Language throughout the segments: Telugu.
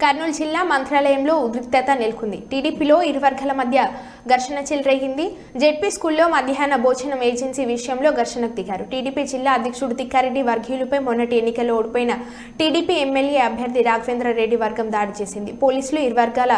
కర్నూలు జిల్లా మంత్రాలయంలో ఉద్రిక్తత నెలకొంది. టీడీపీలో ఇరు వర్గాల మధ్య ఘర్షణ చెలరేగింది. జెడ్పీ స్కూల్లో మధ్యాహ్న భోజనం ఏజెన్సీ విషయంలో ఘర్షణకు దిగారు. టీడీపీ జిల్లా అధ్యక్షుడు తిక్కారెడ్డి వర్గీయులపై మొన్నటి ఎన్నికల్లో ఓడిపోయిన టీడీపీ ఎమ్మెల్యే అభ్యర్థి రాఘవేంద్రరెడ్డి వర్గం దాడి చేసింది. పోలీసులు ఇరు వర్గాల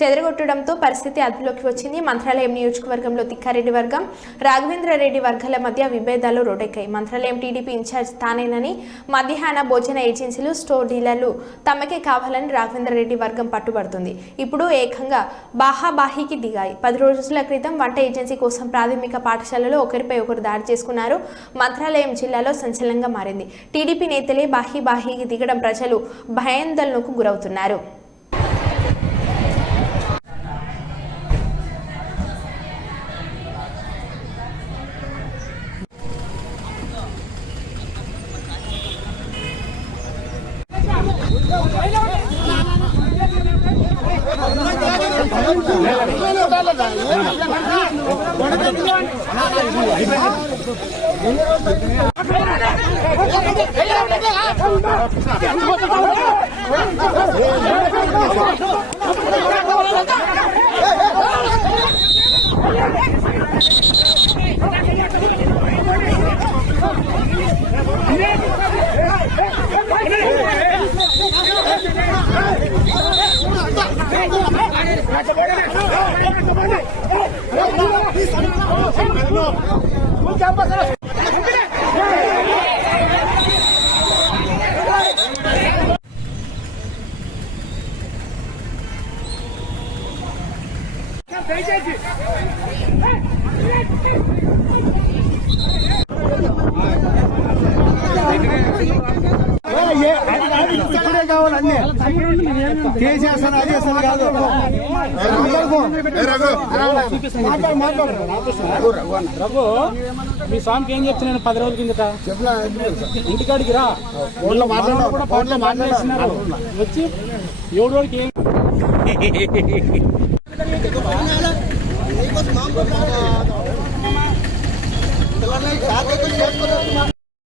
చెదరగొట్టడంతో పరిస్థితి అదుపులోకి వచ్చింది. మంత్రాలయం నియోజకవర్గంలో తిక్కారెడ్డి వర్గం, రాఘవేంద్రరెడ్డి వర్గాల మధ్య విభేదాలు రోడెక్కాయి. మంత్రాలయం టీడీపీ ఇన్ఛార్జ్ తానేనని, మధ్యాహ్న భోజన ఏజెన్సీలు, స్టోర్ డీలర్లు తమకే కావాలని రాఘవేంద్రరెడ్డి వర్గం పట్టుబడుతుంది. ఇప్పుడు ఏకంగా బాహాబాహీకి దిగాయి. 10 రోజుల క్రితం వంట ఏజెన్సీ కోసం ప్రాథమిక పాఠశాలలో ఒకరిపై ఒకరు దాడి చేసుకున్నారు. మంత్రాలయం జిల్లాలో సంచలనంగా మారింది. టీడీపీ నేతలే బాహీకి దిగడం ప్రజలు భయాందోళనకు గురవుతున్నారు. మీ స్వామికి ఏం చెప్తున్నాను 10 రోజుల కిందట ఇంటికాడికి రా మాట్లాడుతున్నారు వచ్చి 7 రోజులకి ఏం